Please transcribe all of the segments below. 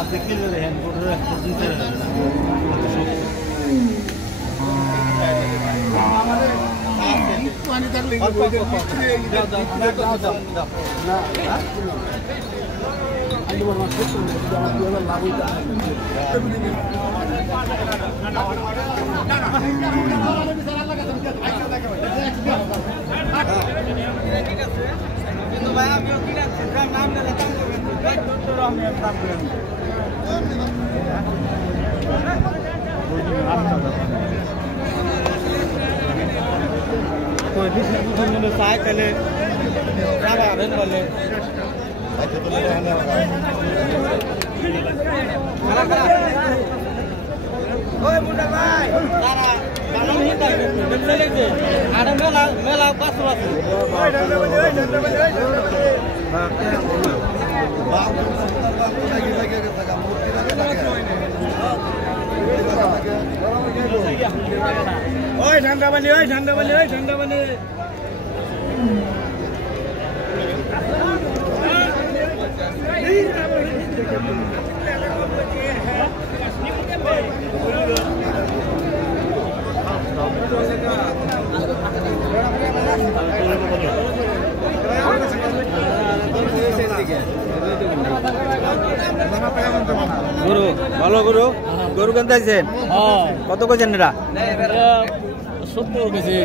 আপনি কিলো দেখেন ठंडा बने ठंडा बने ठंडा बने गुरु ভালো গুরু গরু কিনতে আইছেন কত কইছেন এরা 70 কেজি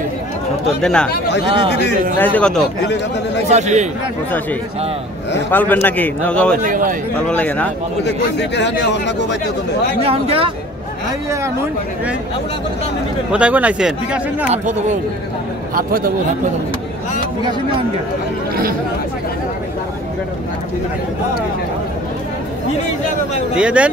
70 দেনা চাইছে কত 85 পালবেন নাকি না যাবেন পালব লাগে না কোথায় কোন আইছেন দিয়ে দেন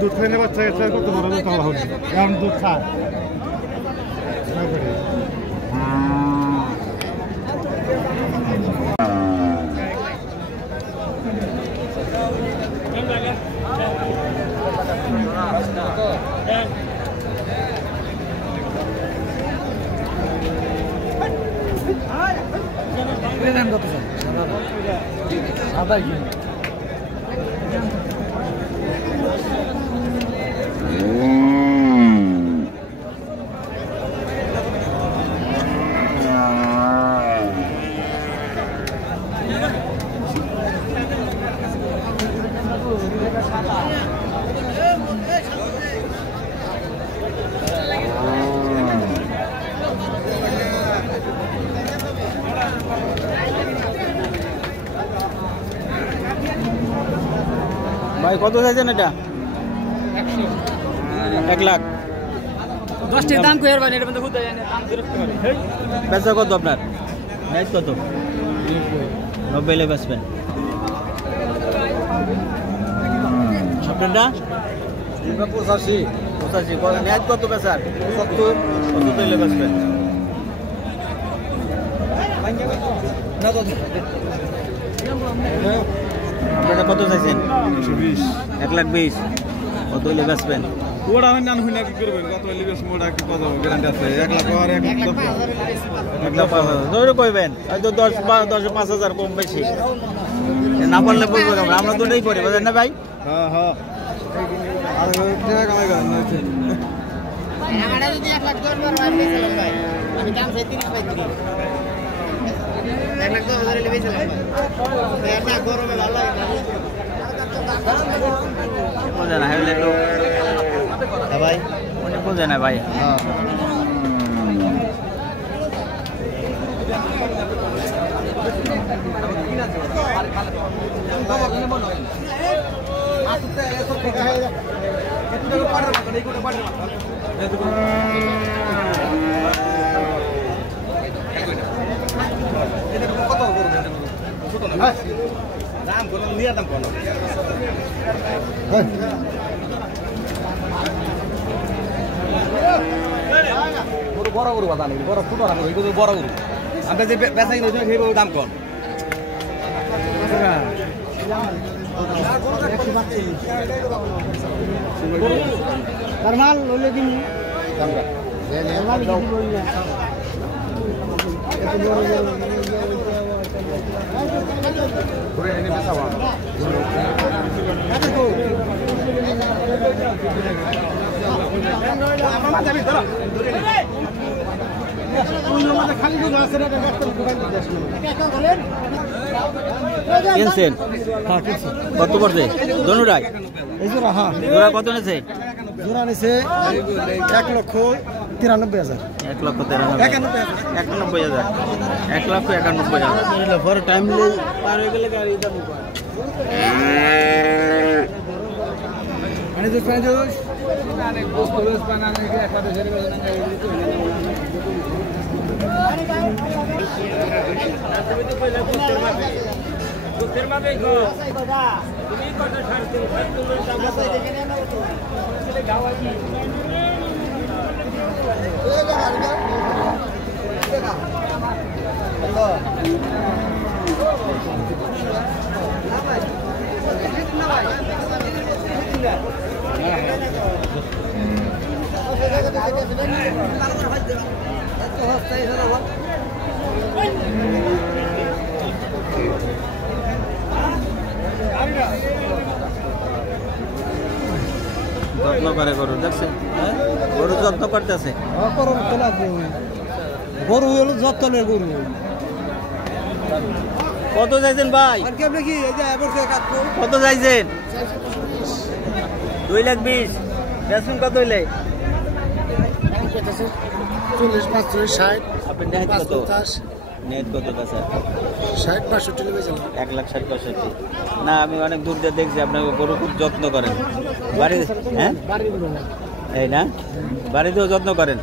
दूध खाने बच्चा को तो बड़ा तो हो हम दूध खा ভাই কত চাইছেন এটা 1 লাখ 10 টাকা দাম কইর ভাই এটা বন্ধ খুদ দেন দাম দিরতে পারে বেচা কত আপনার নেট কত 90 লে বেচবেন আপনারটা 85 কত নেট কত বেচার 70 লে বেচবেন না তো আপনারা কত চাইছেন 120 কত হইলে বেচবেন ওড়া হয় না হই না কি করবেন কত হইলে বেশ মোড়া কি কত গ্যারান্টি আছে 1 লাখ আর 1 লাখ ধরে কইবেন হয়তো 10 5000 কম বেশি না বললে বলবো আমরা তো নেই করি বুঝেন না ভাই হ্যাঁ হ্যাঁ আর টাকা কামাই করেন না আমরা যদি 1 লাখ ধরে মারবার বেচলাম ভাই আমি দাম চাই 30 ভাই 1 লাখ 10 হলে বেচলাম ভাই এটা গরমে ভালো লাগে বোঝে না হেলে তো ভাই উনি বোঝে না ভাই হ্যাঁ দাম কোন নিয়ে দাম কোন বড় গরু বাদা নেই বড় ছোট রাখো এগুলো বড় গরু আমরা যে বেচা কিনে সেই দাম কম মাল হলে কিনি কিনছেন কত পড়ছে ধনুরাই এই জোড়া হ্যাঁ জোড়া কত নেছে জোড়া নিছে 1,93,000 1,93,000 1,91,000 পরে টাইম পার হয়ে গেলে গাড়ি দাম মানে তো ফ্রেন্ড যত্ন করে গরু দেখছেন গরু যত্ন করতেছে গরু হলো যত্নের গরু কত চাইছেন ভাই কত চাইছেন 2,20,000 বেসুন কত হইলে 40, 45, 60 আপনি নেট কত নেট কত আছে 60, 65 লেগে যাবে 1,60,65 না আমি অনেক দূর দিয়ে দেখছি আপনার গরু খুব যত্ন করেন বাড়ি হ্যাঁ এই না বাড়িতেও যত্ন করেন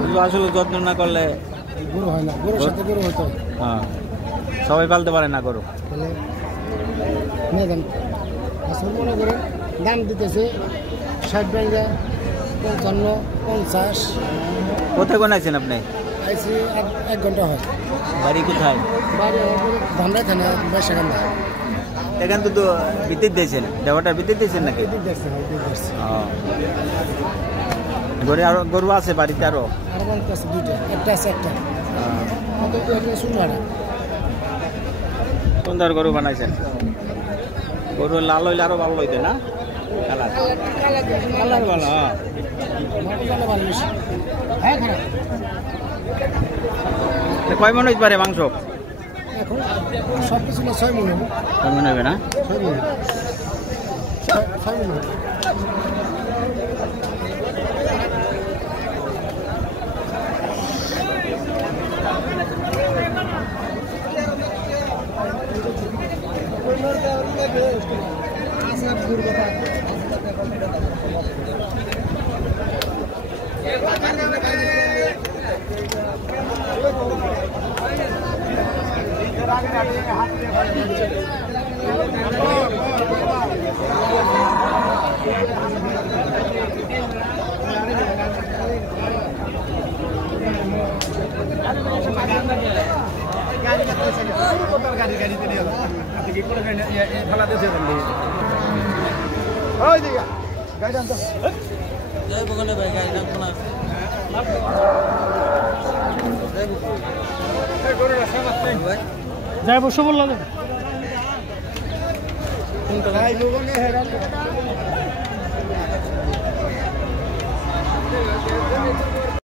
কিন্তু আসলে যত্ন না করলে গরু হয় না গরুর সাথে গরু হতো হ্যাঁ সবাই পালতে পারে না গরু নিয়ে যান আসল মনে করেন দাম দিতেছে 60 ব্যাঙ্গা 55, 50 কোথায় কোন আছেন আপনি আইসি 1 ঘন্টা হয় বাড়ি কোথায় বাড়ি ধামরাই থানা বেশাকান্দা এখান তো বিদ্যুৎ দিয়েছেন দেওয়াটা বিদ্যুৎ দিয়েছেন নাকি গরু আরো গরু আছে বাড়িতে আরো দুইটা একটা আছে একটা সুন্দর গরু বানাইছেন গরু লাল হইলে আরো ভালো হইতে না কালার কালার ভালো কয় মন হইতে পারে মাংস এখন সব কিছু 6 মন হবে 6 মন হবে না 6 মন 6 মন যাই বসে বললাম